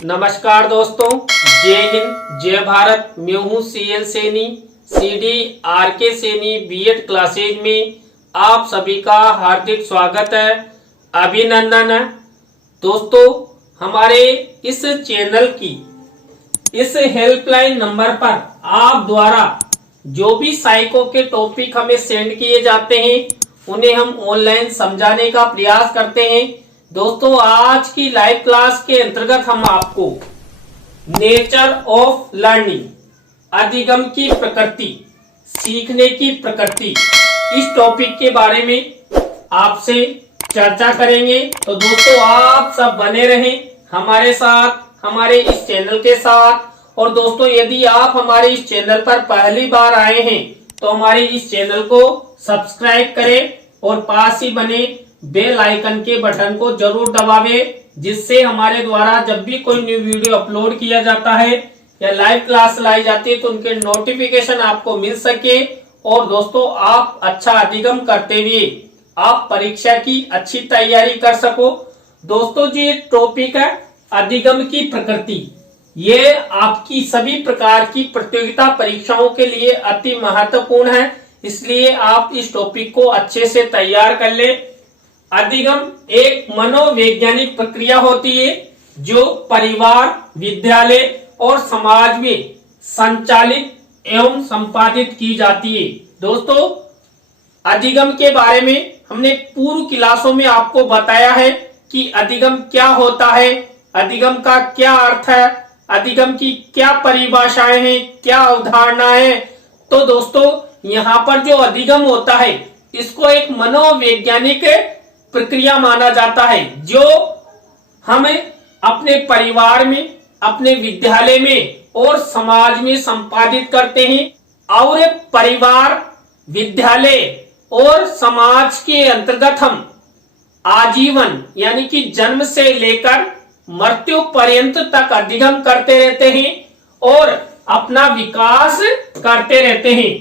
नमस्कार दोस्तों, जय हिंद जय भारत। मैं हूँ CL Saini, CD RK Saini B Ed classes में आप सभी का हार्दिक स्वागत है, अभिनंदन है। दोस्तों, हमारे इस चैनल की इस हेल्पलाइन नंबर पर आप द्वारा जो भी साइको के टॉपिक हमें सेंड किए जाते हैं उन्हें हम ऑनलाइन समझाने का प्रयास करते हैं। दोस्तों, आज की लाइव क्लास के अंतर्गत हम आपको नेचर ऑफ लर्निंग, अधिगम की प्रकृति, सीखने की प्रकृति, इस टॉपिक के बारे में आपसे चर्चा करेंगे। तो दोस्तों, आप सब बने रहें हमारे साथ, हमारे इस चैनल के साथ। और दोस्तों, यदि आप हमारे इस चैनल पर पहली बार आए हैं तो हमारे इस चैनल को सब्सक्राइब करें और पास ही बने बेल आइकन के बटन को जरूर दबावें, जिससे हमारे द्वारा जब भी कोई न्यू वीडियो अपलोड किया जाता है या लाइव क्लास लाई जाती है तो उनके नोटिफिकेशन आपको मिल सके। और दोस्तों, आप अच्छा अधिगम करते हुए आप परीक्षा की अच्छी तैयारी कर सको। दोस्तों जी, ये टॉपिक है अधिगम की प्रकृति। ये आपकी सभी प्रकार की प्रतियोगिता परीक्षाओं के लिए अति महत्वपूर्ण है, इसलिए आप इस टॉपिक को अच्छे से तैयार कर ले। अधिगम एक मनोवैज्ञानिक प्रक्रिया होती है जो परिवार, विद्यालय और समाज में संचालित एवं संपादित की जाती है। दोस्तों, अधिगम के बारे में हमने पूर्व क्लासों में आपको बताया है कि अधिगम क्या होता है, अधिगम का क्या अर्थ है, अधिगम की क्या परिभाषाएं हैं, क्या अवधारणा है। तो दोस्तों, यहाँ पर जो अधिगम होता है इसको एक मनोवैज्ञानिक प्रक्रिया माना जाता है जो हमें अपने परिवार में, अपने विद्यालय में और समाज में संपादित करते हैं। और परिवार, विद्यालय और समाज के अंतर्गत हम आजीवन यानी कि जन्म से लेकर मृत्यु पर्यंत तक अधिगम करते रहते हैं और अपना विकास करते रहते हैं।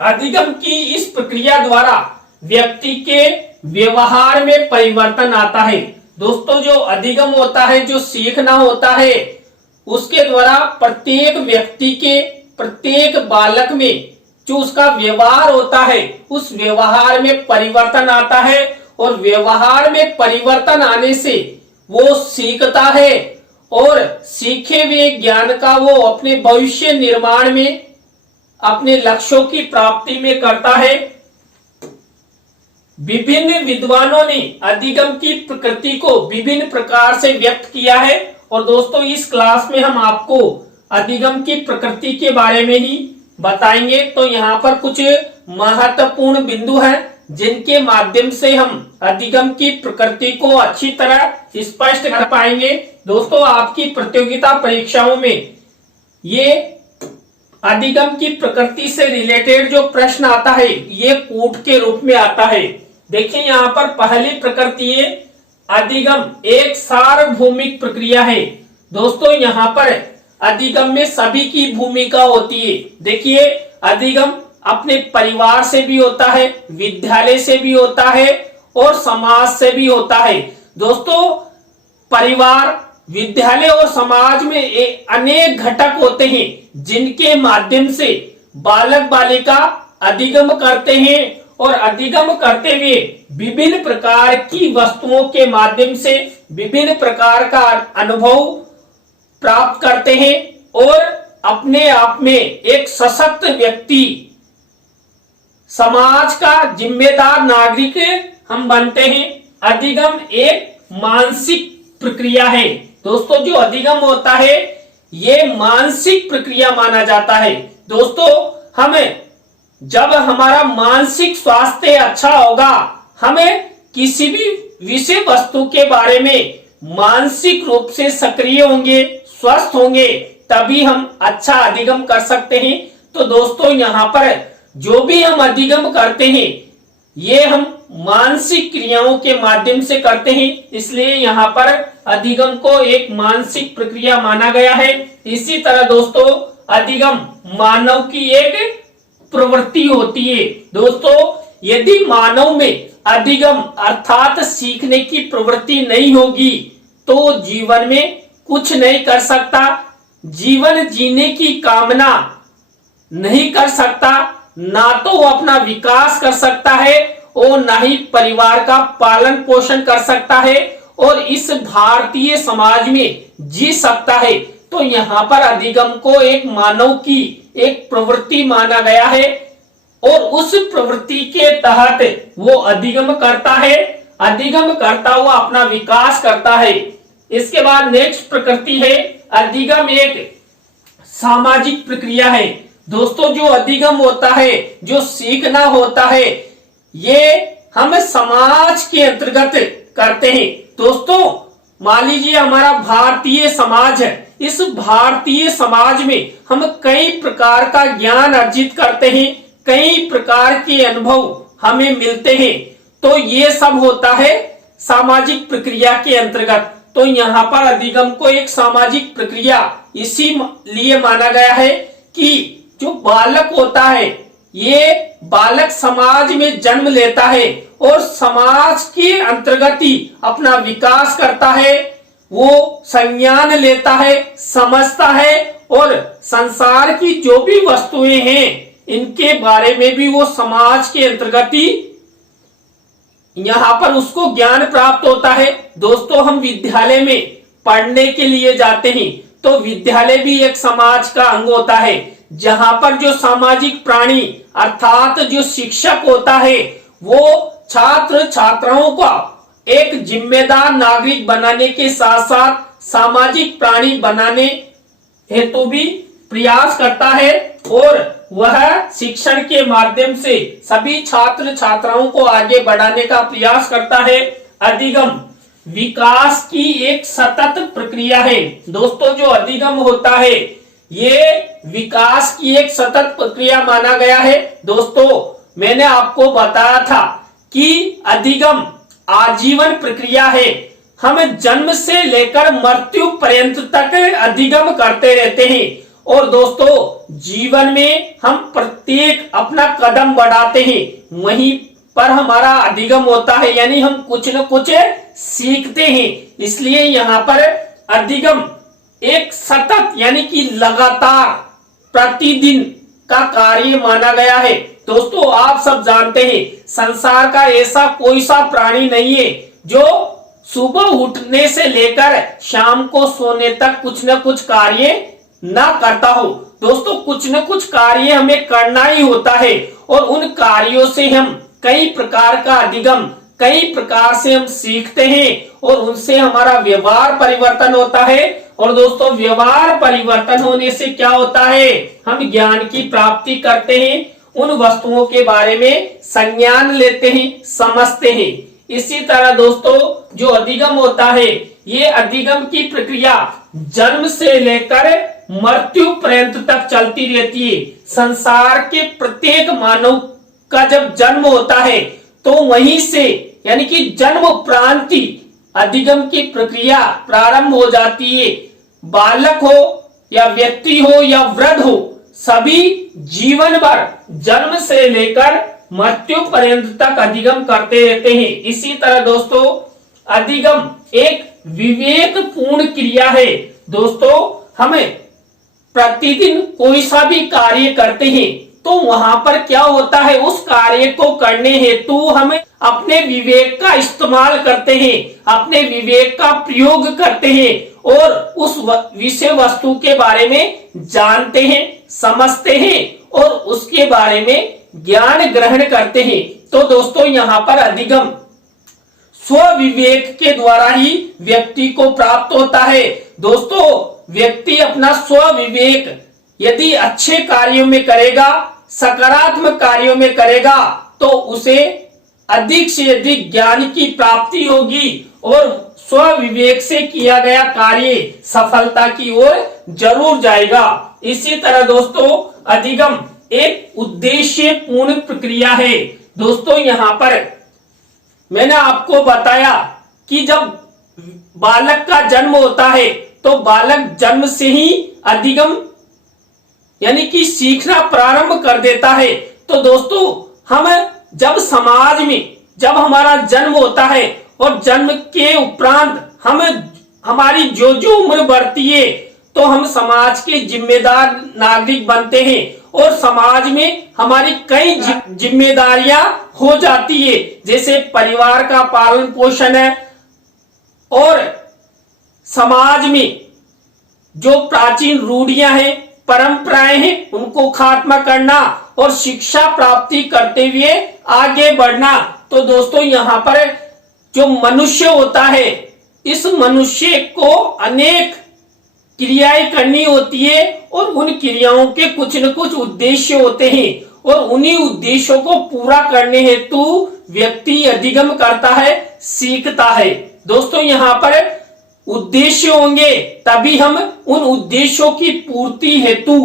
अधिगम की इस प्रक्रिया द्वारा व्यक्ति के व्यवहार में परिवर्तन आता है। दोस्तों, जो अधिगम होता है, जो सीखना होता है, उसके द्वारा प्रत्येक व्यक्ति के, प्रत्येक बालक में जो उसका व्यवहार होता है उस व्यवहार में परिवर्तन आता है। और व्यवहार में परिवर्तन आने से वो सीखता है और सीखे हुए ज्ञान का वो अपने भविष्य निर्माण में, अपने लक्ष्यों की प्राप्ति में करता है। विभिन्न विद्वानों ने अधिगम की प्रकृति को विभिन्न प्रकार से व्यक्त किया है। और दोस्तों, इस क्लास में हम आपको अधिगम की प्रकृति के बारे में ही बताएंगे। तो यहाँ पर कुछ महत्वपूर्ण बिंदु हैं जिनके माध्यम से हम अधिगम की प्रकृति को अच्छी तरह स्पष्ट कर पाएंगे। दोस्तों, आपकी प्रतियोगिता परीक्षाओं में ये अधिगम की प्रकृति से रिलेटेड जो प्रश्न आता है ये कूट के रूप में आता है। देखिए, यहाँ पर पहली प्रकृति है अधिगम एक सार्वभौमिक प्रक्रिया है। दोस्तों, यहाँ पर अधिगम में सभी की भूमिका होती है। देखिए, अधिगम अपने परिवार से भी होता है, विद्यालय से भी होता है और समाज से भी होता है। दोस्तों, परिवार, विद्यालय और समाज में अनेक घटक होते हैं जिनके माध्यम से बालक बालिका अधिगम करते हैं और अधिगम करते हुए विभिन्न प्रकार की वस्तुओं के माध्यम से विभिन्न प्रकार का अनुभव प्राप्त करते हैं और अपने आप में एक सशक्त व्यक्ति, समाज का जिम्मेदार नागरिक हम बनते हैं। अधिगम एक मानसिक प्रक्रिया है। दोस्तों, जो अधिगम होता है ये मानसिक प्रक्रिया माना जाता है। दोस्तों, हमें जब हमारा मानसिक स्वास्थ्य अच्छा होगा, हमें किसी भी विषय वस्तु के बारे में मानसिक रूप से सक्रिय होंगे, स्वस्थ होंगे, तभी हम अच्छा अधिगम कर सकते हैं। तो दोस्तों, यहाँ पर जो भी हम अधिगम करते हैं ये हम मानसिक क्रियाओं के माध्यम से करते हैं, इसलिए यहाँ पर अधिगम को एक मानसिक प्रक्रिया माना गया है। इसी तरह दोस्तों, अधिगम मानव की एक प्रवृत्ति होती है। दोस्तों, यदि मानव में अधिगम अर्थात सीखने की प्रवृत्ति नहीं होगी तो जीवन में कुछ नहीं कर सकता, जीवन जीने की कामना नहीं कर सकता, ना तो वो अपना विकास कर सकता है और ना ही परिवार का पालन पोषण कर सकता है और इस भारतीय समाज में जी सकता है। तो यहाँ पर अधिगम को एक मानव की एक प्रवृत्ति माना गया है और उस प्रवृत्ति के तहत वो अधिगम करता है, अधिगम करता हुआ अपना विकास करता है। इसके बाद नेक्स्ट प्रकृति है, अधिगम एक सामाजिक प्रक्रिया है। दोस्तों जो अधिगम होता है, जो सीखना होता है, ये हम समाज के अंतर्गत करते हैं। दोस्तों मान लीजिए हमारा भारतीय समाज है, इस भारतीय समाज में हम कई प्रकार का ज्ञान अर्जित करते हैं, कई प्रकार के अनुभव हमें मिलते हैं। तो ये सब होता है सामाजिक प्रक्रिया के अंतर्गत। तो यहाँ पर अधिगम को एक सामाजिक प्रक्रिया इसीलिए माना गया है कि जो बालक होता है, ये बालक समाज में जन्म लेता है और समाज के अंतर्गत ही अपना विकास करता है, वो संज्ञान लेता है, समझता है और संसार की जो भी वस्तुएं हैं इनके बारे में भी वो समाज के अंतर्गत ही यहाँ पर उसको ज्ञान प्राप्त होता है। दोस्तों हम विद्यालय में पढ़ने के लिए जाते हैं, तो विद्यालय भी एक समाज का अंग होता है, जहां पर जो सामाजिक प्राणी अर्थात जो शिक्षक होता है वो छात्र छात्राओं का एक जिम्मेदार नागरिक बनाने के साथ साथ सामाजिक प्राणी बनाने हेतु भी प्रयास करता है और वह शिक्षण के माध्यम से सभी छात्र छात्राओं को आगे बढ़ाने का प्रयास करता है। अधिगम विकास की एक सतत प्रक्रिया है। दोस्तों जो अधिगम होता है ये विकास की एक सतत प्रक्रिया माना गया है। दोस्तों मैंने आपको बताया था कि अधिगम आजीवन प्रक्रिया है, हम जन्म से लेकर मृत्यु पर्यंत तक अधिगम करते रहते हैं और दोस्तों जीवन में हम प्रत्येक अपना कदम बढ़ाते हैं, वहीं पर हमारा अधिगम होता है, यानी हम कुछ न कुछ सीखते हैं। इसलिए यहाँ पर अधिगम एक सतत यानी कि लगातार प्रतिदिन का कार्य माना गया है। दोस्तों आप सब जानते हैं संसार का ऐसा कोई सा प्राणी नहीं है जो सुबह उठने से लेकर शाम को सोने तक कुछ न कुछ कार्य ना करता हो। दोस्तों कुछ न कुछ कार्य हमें करना ही होता है और उन कार्यों से हम कई प्रकार का अधिगम, कई प्रकार से हम सीखते हैं और उनसे हमारा व्यवहार परिवर्तन होता है। और दोस्तों व्यवहार परिवर्तन होने से क्या होता है, हम ज्ञान की प्राप्ति करते हैं, उन वस्तुओं के बारे में संज्ञान लेते हैं, समझते हैं। इसी तरह दोस्तों जो अधिगम होता है, ये अधिगम की प्रक्रिया जन्म से लेकर मृत्यु पर्यंत तक चलती रहती है। संसार के प्रत्येक मानव का जब जन्म होता है तो वहीं से यानी कि जन्म उपरांत ही अधिगम की प्रक्रिया प्रारंभ हो जाती है। बालक हो या व्यक्ति हो या वृद्ध हो, सभी जीवन भर जन्म से लेकर मृत्यु पर्यंत तक अधिगम करते रहते हैं। इसी तरह दोस्तों अधिगम एक विवेकपूर्ण क्रिया है। दोस्तों हमें प्रतिदिन कोई सा भी कार्य करते हैं तो वहां पर क्या होता है, उस कार्य को करने हेतु हमें अपने विवेक का इस्तेमाल करते हैं, अपने विवेक का प्रयोग करते हैं और उस विषय वस्तु के बारे में जानते हैं, समझते हैं और उसके बारे में ज्ञान ग्रहण करते हैं। तो दोस्तों यहाँ पर अधिगम स्व विवेक के द्वारा ही व्यक्ति को प्राप्त होता है। दोस्तों व्यक्ति अपना स्व विवेक यदि अच्छे कार्यों में करेगा, सकारात्मक कार्यों में करेगा, तो उसे अधिक से अधिक ज्ञान की प्राप्ति होगी और स्व विवेक से किया गया कार्य सफलता की ओर जरूर जाएगा। इसी तरह दोस्तों अधिगम एक उद्देश्य पूर्ण प्रक्रिया है। दोस्तों यहाँ पर मैंने आपको बताया कि जब बालक का जन्म होता है तो बालक जन्म से ही अधिगम यानी कि सीखना प्रारंभ कर देता है। तो दोस्तों हम जब समाज में जब हमारा जन्म होता है और जन्म के उपरांत हमारी जो जो उम्र बढ़ती है तो हम समाज के जिम्मेदार नागरिक बनते हैं और समाज में हमारी कई जिम्मेदारियां हो जाती है, जैसे परिवार का पालन पोषण है और समाज में जो प्राचीन रूढ़ियां हैं, परंपराएं हैं, उनको खात्मा करना और शिक्षा प्राप्ति करते हुए आगे बढ़ना। तो दोस्तों यहाँ पर जो मनुष्य होता है, इस मनुष्य को अनेक क्रियाएं करनी होती है और उन क्रियाओं के कुछ न कुछ उद्देश्य होते हैं और उन्हीं उद्देश्यों को पूरा करने हेतु व्यक्ति अधिगम करता है, सीखता है। दोस्तों यहाँ पर उद्देश्य होंगे तभी हम उन उद्देश्यों की पूर्ति हेतु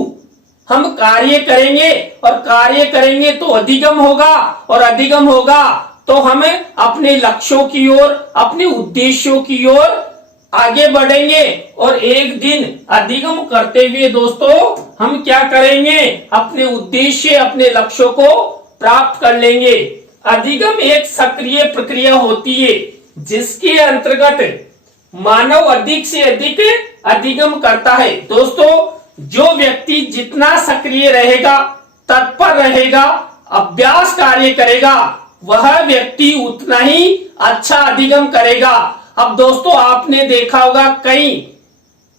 हम कार्य करेंगे और कार्य करेंगे तो अधिगम होगा और अधिगम होगा तो हम अपने लक्ष्यों की ओर, अपने उद्देश्यों की ओर आगे बढ़ेंगे और एक दिन अधिगम करते हुए दोस्तों हम क्या करेंगे, अपने उद्देश्य, अपने लक्ष्यों को प्राप्त कर लेंगे। अधिगम एक सक्रिय प्रक्रिया होती है जिसके अंतर्गत मानव अधिक से अधिक अधिगम करता है। दोस्तों जो व्यक्ति जितना सक्रिय रहेगा, तत्पर रहेगा, अभ्यास कार्य करेगा, वह व्यक्ति उतना ही अच्छा अधिगम करेगा। अब दोस्तों आपने देखा होगा कई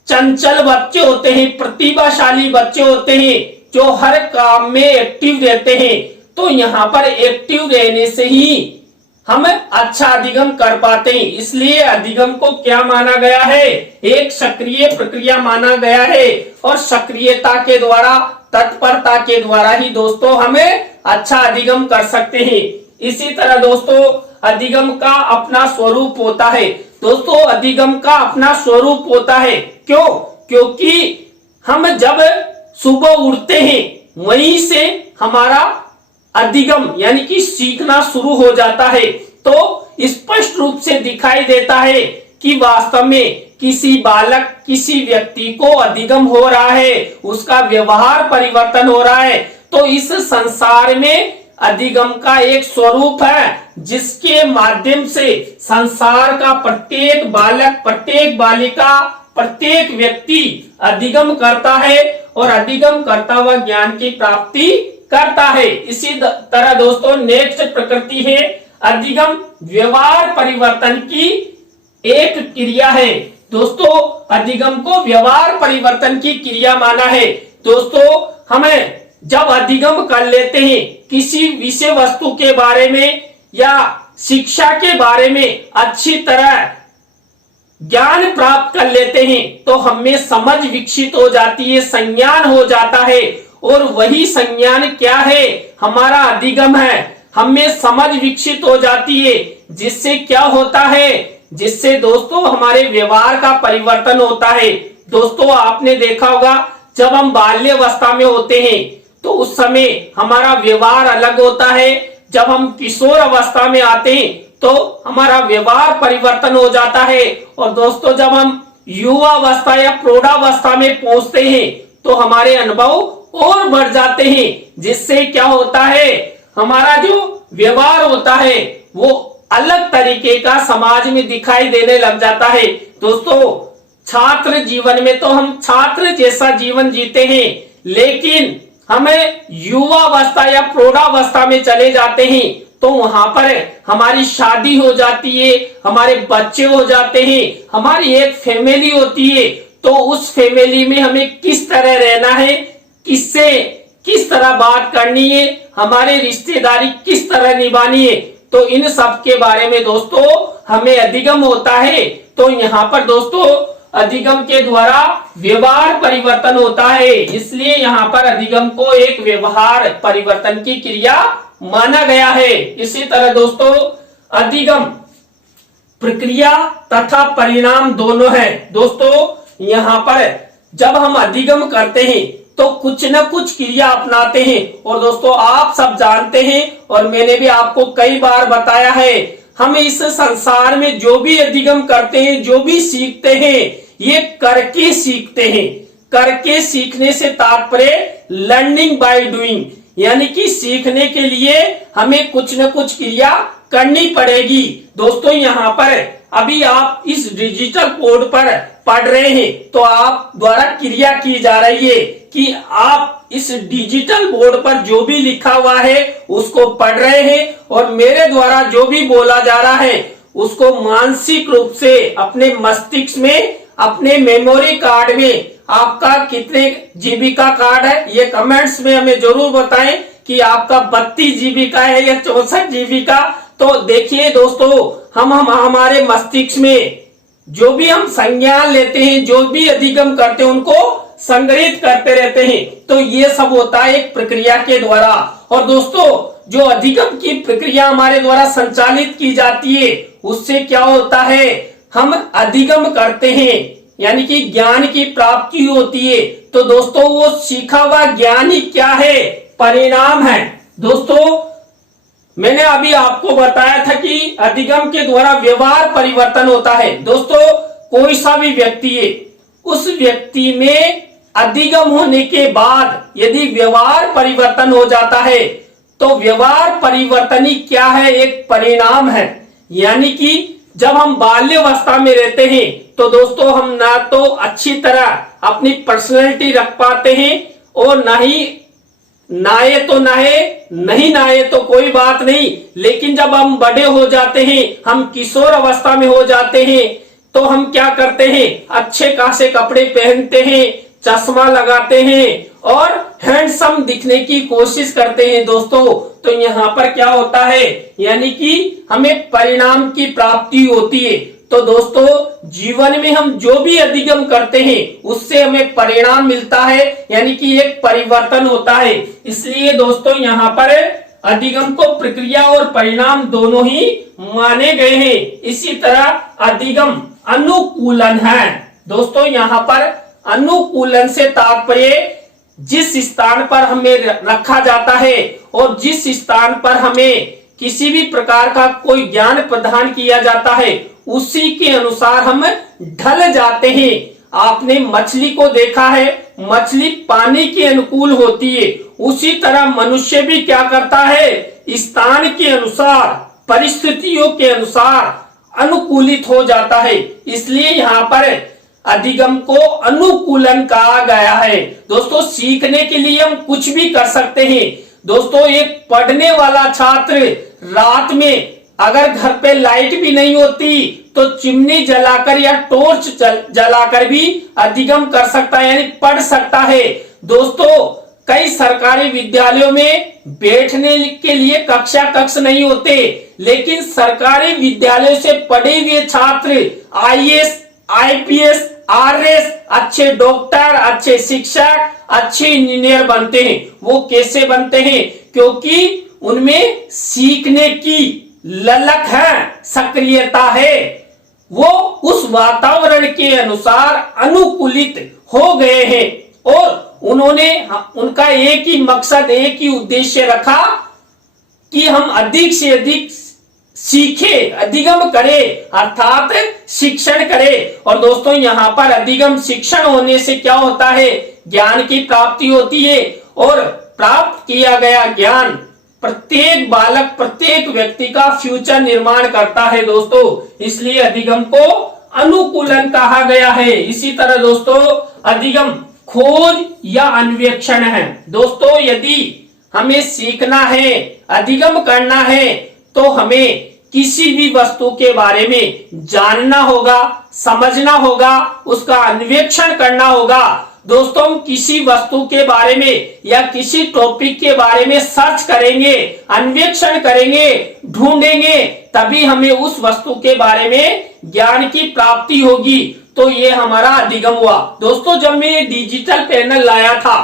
चंचल बच्चे होते हैं, प्रतिभाशाली बच्चे होते हैं जो हर काम में एक्टिव रहते हैं। तो यहाँ पर एक्टिव रहने से ही हम अच्छा अधिगम कर पाते हैं। इसलिए अधिगम को क्या माना गया है, एक सक्रिय प्रक्रिया माना गया है और सक्रियता के द्वारा, तत्परता के द्वारा ही दोस्तों हमें अच्छा अधिगम कर सकते हैं। इसी तरह दोस्तों अधिगम का अपना स्वरूप होता है। दोस्तों अधिगम का अपना स्वरूप होता है, क्यों? क्योंकि हम जब सुबह उठते हैं वहीं से हमारा अधिगम यानी कि सीखना शुरू हो जाता है। तो स्पष्ट रूप से दिखाई देता है कि वास्तव में किसी बालक, किसी व्यक्ति को अधिगम हो रहा है, उसका व्यवहार परिवर्तन हो रहा है। तो इस संसार में अधिगम का एक स्वरूप है जिसके माध्यम से संसार का प्रत्येक बालक, प्रत्येक बालिका, प्रत्येक व्यक्ति अधिगम करता है और अधिगम करता हुआ ज्ञान की प्राप्ति करता है। इसी तरह दोस्तों नेक्स्ट प्रकृति है अधिगम व्यवहार परिवर्तन की एक क्रिया है। दोस्तों अधिगम को व्यवहार परिवर्तन की क्रिया माना है। दोस्तों हमें जब अधिगम कर लेते हैं किसी विषय वस्तु के बारे में या शिक्षा के बारे में अच्छी तरह ज्ञान प्राप्त कर लेते हैं तो हमें समझ विकसित हो जाती है, संज्ञान हो जाता है और वही संज्ञान क्या है, हमारा अधिगम है। हमें समझ विकसित हो जाती है जिससे क्या होता है, जिससे दोस्तों हमारे व्यवहार का परिवर्तन होता है। दोस्तों आपने देखा होगा जब हम बाल्यावस्था में होते हैं तो उस समय हमारा व्यवहार अलग होता है। जब हम किशोर अवस्था में आते हैं तो हमारा व्यवहार परिवर्तन हो जाता है और दोस्तों जब हम युवा अवस्था या प्रौढ़ावस्था में पहुंचते हैं तो हमारे अनुभव और बढ़ जाते हैं, जिससे क्या होता है, हमारा जो व्यवहार होता है वो अलग तरीके का समाज में दिखाई देने लग जाता है। दोस्तों छात्र जीवन में तो हम छात्र जैसा जीवन जीते हैं, लेकिन हमें युवा अवस्था या प्रौढ़ावस्था में चले जाते हैं तो वहां पर हमारी शादी हो जाती है, हमारे बच्चे हो जाते हैं, हमारी एक फैमिली होती है। तो उस फैमिली में हमें किस तरह रहना है, किससे किस तरह बात करनी है, हमारे रिश्तेदारी किस तरह निभानी है, तो इन सब के बारे में दोस्तों हमें अधिगम होता है। तो यहाँ पर दोस्तों अधिगम के द्वारा व्यवहार परिवर्तन होता है, इसलिए यहाँ पर अधिगम को एक व्यवहार परिवर्तन की क्रिया माना गया है। इसी तरह दोस्तों अधिगम प्रक्रिया तथा परिणाम दोनों है। दोस्तों यहाँ पर जब हम अधिगम करते हैं तो कुछ न कुछ क्रिया अपनाते हैं और दोस्तों आप सब जानते हैं और मैंने भी आपको कई बार बताया है, हम इस संसार में जो भी अधिगम करते हैं, जो भी सीखते हैं, ये करके सीखते हैं। करके सीखने से तात्पर्य लर्निंग बाय डूइंग, यानी कि सीखने के लिए हमें कुछ न कुछ क्रिया करनी पड़ेगी। दोस्तों यहाँ पर अभी आप इस डिजिटल बोर्ड पर पढ़ रहे हैं तो आप द्वारा क्रिया की जा रही है कि आप इस डिजिटल बोर्ड पर जो भी लिखा हुआ है उसको पढ़ रहे हैं और मेरे द्वारा जो भी बोला जा रहा है उसको मानसिक रूप से अपने मस्तिष्क में, अपने मेमोरी कार्ड में आपका कितने जीबी का कार्ड है ये कमेंट्स में हमें जरूर बताएं कि आपका 32 जीबी का है या 64 जीबी का। तो देखिए दोस्तों, हम हमारे मस्तिष्क में जो भी हम संज्ञान लेते हैं, जो भी अधिगम करते हैं उनको संग्रहित करते रहते हैं। तो ये सब होता है एक प्रक्रिया के द्वारा। और दोस्तों जो अधिगम की प्रक्रिया हमारे द्वारा संचालित की जाती है उससे क्या होता है, हम अधिगम करते हैं यानी कि ज्ञान की प्राप्ति होती है। तो दोस्तों वो सीखा हुआ ज्ञान ही क्या है, परिणाम है। दोस्तों मैंने अभी आपको बताया था कि अधिगम के द्वारा व्यवहार परिवर्तन होता है। दोस्तों कोई सा भी व्यक्ति है, उस व्यक्ति में अधिगम होने के बाद यदि व्यवहार परिवर्तन हो जाता है तो व्यवहार परिवर्तन ही क्या है, एक परिणाम है। यानी कि जब हम बाल्यावस्था में रहते हैं तो दोस्तों हम ना तो अच्छी तरह अपनी पर्सनैलिटी रख पाते हैं और ना ही नहाए तो नहाए, नहीं नहाए तो कोई बात नहीं। लेकिन जब हम बड़े हो जाते हैं, हम किशोर अवस्था में हो जाते हैं तो हम क्या करते हैं, अच्छे खासे कपड़े पहनते हैं, चश्मा लगाते हैं और हैंडसम दिखने की कोशिश करते हैं। दोस्तों तो यहाँ पर क्या होता है, यानी कि हमें परिणाम की प्राप्ति होती है। तो दोस्तों जीवन में हम जो भी अधिगम करते हैं उससे हमें परिणाम मिलता है, यानी कि एक परिवर्तन होता है। इसलिए दोस्तों यहाँ पर अधिगम को प्रक्रिया और परिणाम दोनों ही माने गए हैं। इसी तरह अधिगम अनुकूलन है। दोस्तों यहाँ पर अनुकूलन से तात्पर्य जिस स्थान पर हमें रखा जाता है और जिस स्थान पर हमें किसी भी प्रकार का कोई ज्ञान प्रदान किया जाता है उसी के अनुसार हम ढल जाते हैं। आपने मछली को देखा है, मछली पानी के अनुकूल होती है, उसी तरह मनुष्य भी क्या करता है, स्थान के अनुसार, परिस्थितियों के अनुसार अनुकूलित हो जाता है। इसलिए यहाँ पर अधिगम को अनुकूलन कहा गया है। दोस्तों सीखने के लिए हम कुछ भी कर सकते हैं। दोस्तों एक पढ़ने वाला छात्र रात में अगर घर पे लाइट भी नहीं होती तो चिमनी जलाकर या टॉर्च जलाकर भी अधिगम कर सकता है, यानी पढ़ सकता है। दोस्तों कई सरकारी विद्यालयों में बैठने के लिए कक्ष नहीं होते, लेकिन सरकारी विद्यालयों से पढ़े हुए छात्र IAS, IPS, RS, अच्छे डॉक्टर, अच्छे शिक्षक, अच्छे इंजीनियर बनते हैं। वो कैसे बनते हैं, क्योंकि उनमें सीखने की ललक है, सक्रियता है, वो उस वातावरण के अनुसार अनुकूलित हो गए हैं और उन्होंने उनका एक ही मकसद, एक ही उद्देश्य रखा कि हम अधिक से अधिक सीखे, अधिगम करे, अर्थात शिक्षण करे। और दोस्तों यहाँ पर अधिगम शिक्षण होने से क्या होता है, ज्ञान की प्राप्ति होती है और प्राप्त किया गया ज्ञान प्रत्येक बालक, प्रत्येक व्यक्ति का फ्यूचर निर्माण करता है। दोस्तों इसलिए अधिगम को अनुकूलन कहा गया है। इसी तरह दोस्तों अधिगम खोज या अन्वेषण है। दोस्तों यदि हमें सीखना है, अधिगम करना है तो हमें किसी भी वस्तु के बारे में जानना होगा, समझना होगा, उसका अन्वेषण करना होगा। दोस्तों हम किसी वस्तु के बारे में या किसी टॉपिक के बारे में सर्च करेंगे, अन्वेषण करेंगे, ढूंढेंगे, तभी हमें उस वस्तु के बारे में ज्ञान की प्राप्ति होगी। तो ये हमारा अधिगम हुआ। दोस्तों जब मैं डिजिटल पैनल लाया था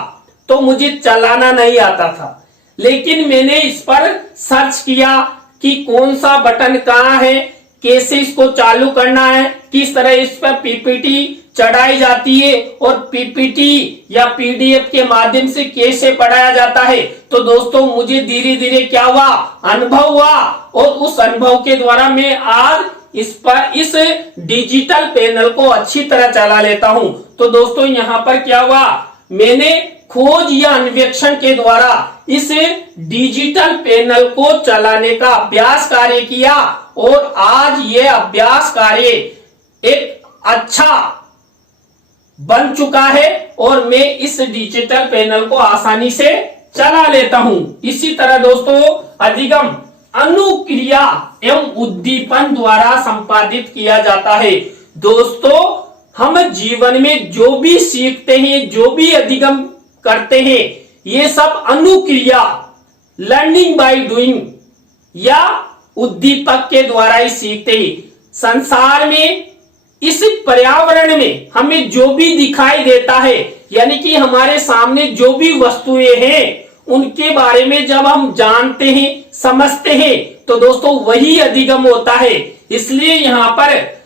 तो मुझे चलाना नहीं आता था, लेकिन मैंने इस पर सर्च किया कि कौन सा बटन कहाँ है, कैसे इसको चालू करना है, किस तरह इस पर पीपीटी चढ़ाई जाती है और पीपीटी या PDF के माध्यम से कैसे पढ़ाया जाता है। तो दोस्तों मुझे धीरे धीरे क्या हुआ, अनुभव हुआ और उस अनुभव के द्वारा मैं आज इस डिजिटल पैनल को अच्छी तरह चला लेता हूं। तो दोस्तों यहाँ पर क्या हुआ, मैंने खोज या अन्वेषण के द्वारा इस डिजिटल पैनल को चलाने का अभ्यास कार्य किया और आज ये अभ्यास कार्य एक अच्छा बन चुका है और मैं इस डिजिटल पैनल को आसानी से चला लेता हूं। इसी तरह दोस्तों अधिगम अनुक्रिया एवं उद्दीपन द्वारा संपादित किया जाता है। दोस्तों हम जीवन में जो भी सीखते हैं, जो भी अधिगम करते हैं, ये सब अनुक्रिया लर्निंग बाय डूइंग या उद्दीपक के द्वारा ही सीखते हैं। संसार में इस पर्यावरण में हमें जो भी दिखाई देता है, यानी कि हमारे सामने जो भी वस्तुएं हैं उनके बारे में जब हम जानते हैं, समझते हैं, तो दोस्तों वही अधिगम होता है। इसलिए यहाँ पर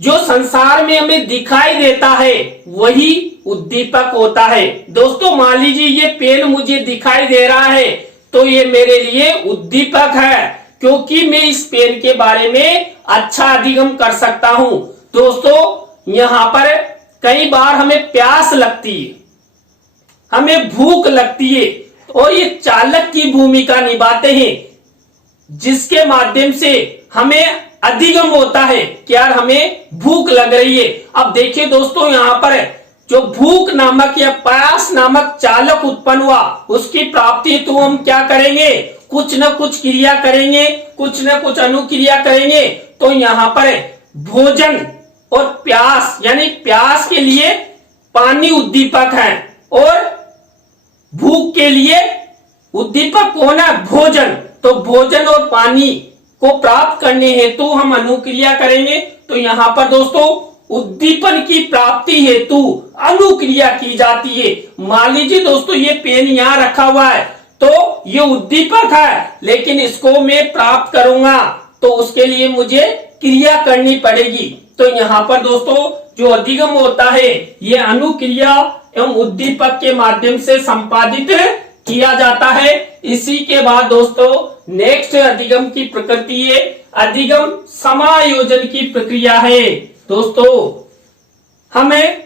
जो संसार में हमें दिखाई देता है वही उद्दीपक होता है। दोस्तों मान लीजिए ये पेन मुझे दिखाई दे रहा है तो ये मेरे लिए उद्दीपक है, क्योंकि मैं इस पेन के बारे में अच्छा अधिगम कर सकता हूं। दोस्तों यहाँ पर कई बार हमें प्यास लगती है, हमें भूख लगती है और ये चालक की भूमिका निभाते हैं, जिसके माध्यम से हमें अधिगम होता है कि यार हमें भूख लग रही है। अब देखिए दोस्तों यहाँ पर जो भूख नामक या प्यास नामक चालक उत्पन्न हुआ, उसकी प्राप्ति तो हम क्या करेंगे, कुछ न कुछ क्रिया करेंगे, कुछ न कुछ अनुक्रिया करेंगे। तो यहाँ पर भोजन और प्यास, यानी प्यास के लिए पानी उद्दीपक है और भूख के लिए उद्दीपक कौन है, भोजन। तो भोजन और पानी को प्राप्त करने हेतु हम अनुक्रिया करेंगे। तो यहाँ पर दोस्तों उद्दीपन की प्राप्ति हेतु अनुक्रिया की जाती है। मान लीजिए दोस्तों ये पेन यहाँ रखा हुआ है तो ये उद्दीपक है, लेकिन इसको मैं प्राप्त करूंगा तो उसके लिए मुझे क्रिया करनी पड़ेगी। तो यहाँ पर दोस्तों जो अधिगम होता है ये अनुक्रिया एवं उद्दीपक के माध्यम से संपादित किया जाता है। इसी के बाद दोस्तों नेक्स्ट अधिगम की प्रकृति है, अधिगम समायोजन की प्रक्रिया है। दोस्तों हमें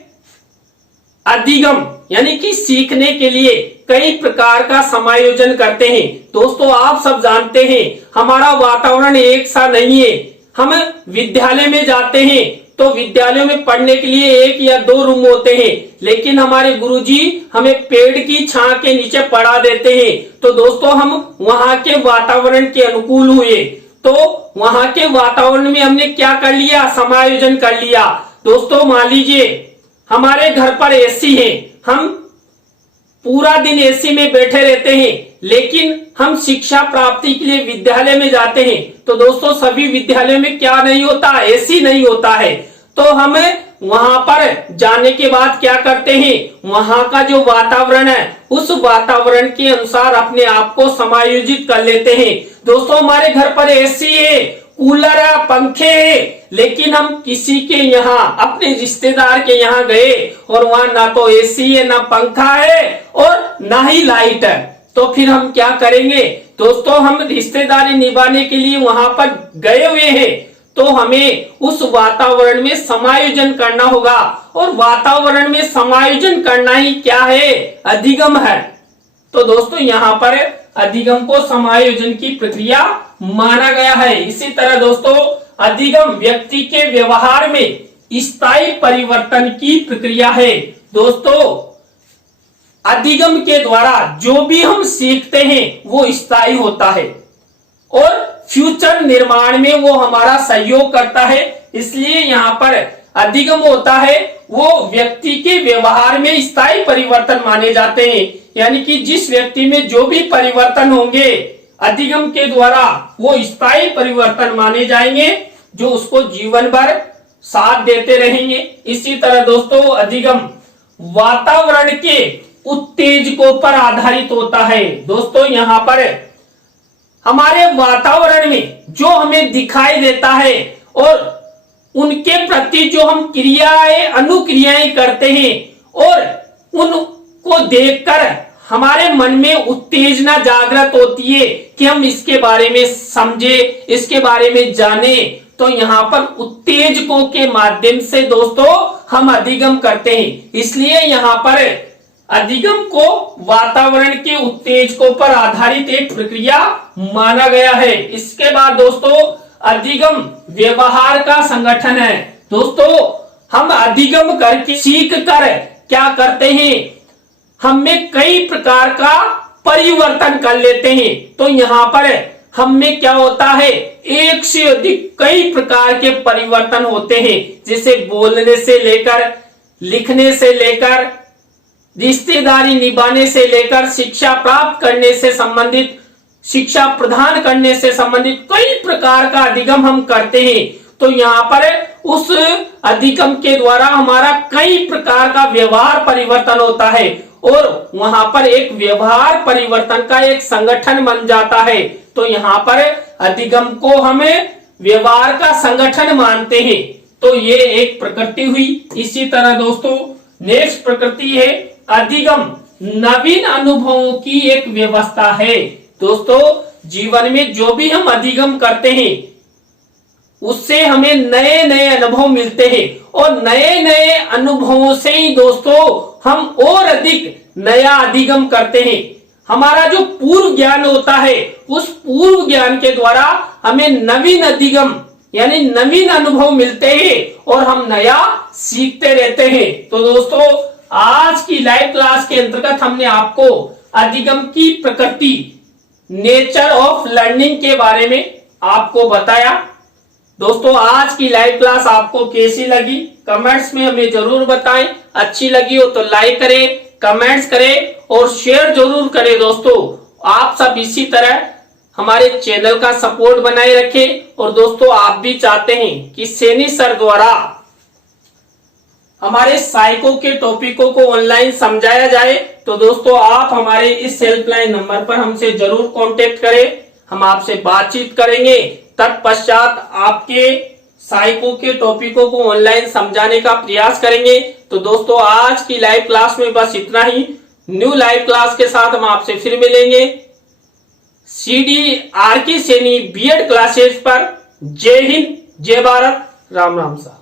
अधिगम यानी कि सीखने के लिए कई प्रकार का समायोजन करते हैं। दोस्तों आप सब जानते हैं हमारा वातावरण एक सा नहीं है। हम विद्यालय में जाते हैं तो विद्यालयों में पढ़ने के लिए 1 या 2 रूम होते हैं, लेकिन हमारे गुरुजी हमें पेड़ की छां के नीचे पढ़ा देते हैं। तो दोस्तों हम वहां के वातावरण के अनुकूल हुए, तो वहां के वातावरण में हमने क्या कर लिया, समायोजन कर लिया। दोस्तों मान लीजिए हमारे घर पर एसी है, हम पूरा दिन एसी में बैठे रहते हैं, लेकिन हम शिक्षा प्राप्ति के लिए विद्यालय में जाते हैं। तो दोस्तों सभी विद्यालयों में क्या नहीं होता, एसी नहीं होता है। तो हम वहां पर जाने के बाद क्या करते हैं, वहां का जो वातावरण है उस वातावरण के अनुसार अपने आप को समायोजित कर लेते हैं। दोस्तों हमारे घर पर एसी है, कूलर है, पंखे है, लेकिन हम किसी के यहाँ, अपने रिश्तेदार के यहाँ गए और वहां ना तो एसी है, ना पंखा है और ना ही लाइट है। तो फिर हम क्या करेंगे दोस्तों, हम रिश्तेदारी निभाने के लिए वहां पर गए हुए हैं, तो हमें उस वातावरण में समायोजन करना होगा। और वातावरण में समायोजन करना ही क्या है, अधिगम है। तो दोस्तों यहाँ पर अधिगम को समायोजन की प्रक्रिया माना गया है। इसी तरह दोस्तों अधिगम व्यक्ति के व्यवहार में स्थायी परिवर्तन की प्रक्रिया है। दोस्तों अधिगम के द्वारा जो भी हम सीखते हैं वो स्थायी होता है और फ्यूचर निर्माण में वो हमारा सहयोग करता है। इसलिए यहाँ पर अधिगम होता है वो व्यक्ति के व्यवहार में स्थायी परिवर्तन माने जाते हैं, यानी कि जिस व्यक्ति में जो भी परिवर्तन होंगे अधिगम के द्वारा वो स्थायी परिवर्तन माने जाएंगे, जो उसको जीवन भर साथ देते रहेंगे। इसी तरह दोस्तों अधिगम वातावरण के उत्तेजकों पर आधारित होता है। दोस्तों यहाँ पर हमारे वातावरण में जो हमें दिखाई देता है और उनके प्रति जो हम क्रियाएं अनुक्रियाएं करते हैं और उनको देखकर हमारे मन में उत्तेजना जागृत होती है कि हम इसके बारे में समझे, इसके बारे में जाने। तो यहाँ पर उत्तेजकों के माध्यम से दोस्तों हम अधिगम करते हैं। इसलिए यहाँ पर अधिगम को वातावरण के उत्तेजकों पर आधारित एक प्रक्रिया माना गया है। इसके बाद दोस्तों अधिगम व्यवहार का संगठन है। दोस्तों हम अधिगम करके सीख कर क्या करते हैं, हम में कई प्रकार का परिवर्तन कर लेते हैं। तो यहाँ पर हम में क्या होता है, एक से अधिक कई प्रकार के परिवर्तन होते हैं, जैसे बोलने से लेकर, लिखने से लेकर, रिश्तेदारी निभाने से लेकर, शिक्षा प्राप्त करने से संबंधित, शिक्षा प्रदान करने से संबंधित कई प्रकार का अधिगम हम करते हैं। तो यहाँ पर उस अधिगम के द्वारा हमारा कई प्रकार का व्यवहार परिवर्तन होता है और वहां पर एक व्यवहार परिवर्तन का एक संगठन बन जाता है। तो यहाँ पर अधिगम को हमें व्यवहार का संगठन मानते हैं। तो ये एक प्रकृति हुई। इसी तरह दोस्तों नेक्स्ट प्रकृति है अधिगम नवीन अनुभवों की एक व्यवस्था है। दोस्तों जीवन में जो भी हम अधिगम करते हैं उससे हमें नए नए अनुभव मिलते हैं और नए नए अनुभवों से ही दोस्तों हम और अधिक नया अधिगम करते हैं। हमारा जो पूर्व ज्ञान होता है उस पूर्व ज्ञान के द्वारा हमें नवीन अधिगम यानी नवीन अनुभव मिलते हैं और हम नया सीखते रहते हैं। तो दोस्तों आज की लाइव क्लास के अंतर्गत हमने आपको अधिगम की प्रकृति, नेचर ऑफ लर्निंग के बारे में आपको बताया। दोस्तों आज की लाइव क्लास आपको कैसी लगी कमेंट्स में हमें जरूर बताएं। अच्छी लगी हो तो लाइक करें, कमेंट्स करें और शेयर जरूर करें। दोस्तों आप सब इसी तरह हमारे चैनल का सपोर्ट बनाए रखें और दोस्तों आप भी चाहते हैं कि सैनी सर द्वारा हमारे साइको के टॉपिकों को ऑनलाइन समझाया जाए तो दोस्तों आप हमारे इस हेल्पलाइन नंबर पर हमसे जरूर कांटेक्ट करें। हम आपसे बातचीत करेंगे, तत्पश्चात आपके साइको के टॉपिकों को ऑनलाइन समझाने का प्रयास करेंगे। तो दोस्तों आज की लाइव क्लास में बस इतना ही। न्यू लाइव क्लास के साथ हम आपसे फिर मिलेंगे CDRK सैनी बीएड क्लासेस पर। जय हिंद, जय भारत, राम राम साहब।